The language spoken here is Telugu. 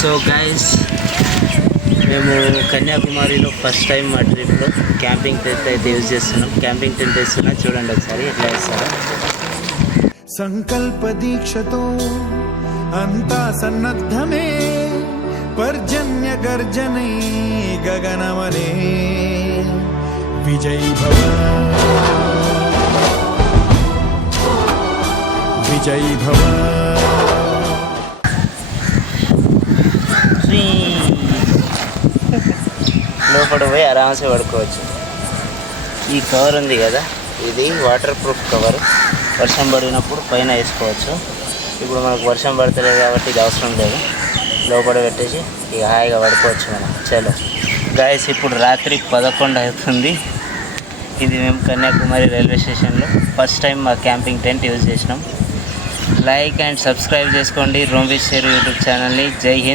సో గైస్, మేము కన్యాకుమారిలో ఫస్ట్ టైం మా ట్రిప్లో క్యాంపింగ్ టెంట్ అయితే యూజ్ చేస్తున్నాం. క్యాంపింగ్ టెంట్ వేస్తున్నా, చూడండి ఒకసారి ఎట్లా వేస్తారో. సంకల్ప దీక్షతో అంతా సన్నద్ధమే, పర్జన్య గర్జనే గగనమనే, విజయ్ భవ విజయ్ భవ. లోపల పోయి ఆరామ్సే పడుకోవచ్చు. ఈ కవర్ ఉంది కదా, ఇది వాటర్ ప్రూఫ్ కవర్. వర్షం పడినప్పుడు పైన వేసుకోవచ్చు. ఇప్పుడు మనకు వర్షం పడతలేదు కాబట్టి ఇది అవసరం లేదు. లోపల పెట్టేసి ఇక హాయిగా పడుకోవచ్చు మనం. చలో గాయస్, ఇప్పుడు రాత్రి 11 అవుతుంది. ఇది మేము కన్యాకుమారి రైల్వే స్టేషన్లో ఫస్ట్ టైం మా క్యాంపింగ్ టెంట్ యూజ్ చేసినాం. లైక్ అండ్ సబ్స్క్రైబ్ చేసుకోండి రోమ్ విత్ షేర్ యూట్యూబ్ ఛానల్ని. జై హింద్.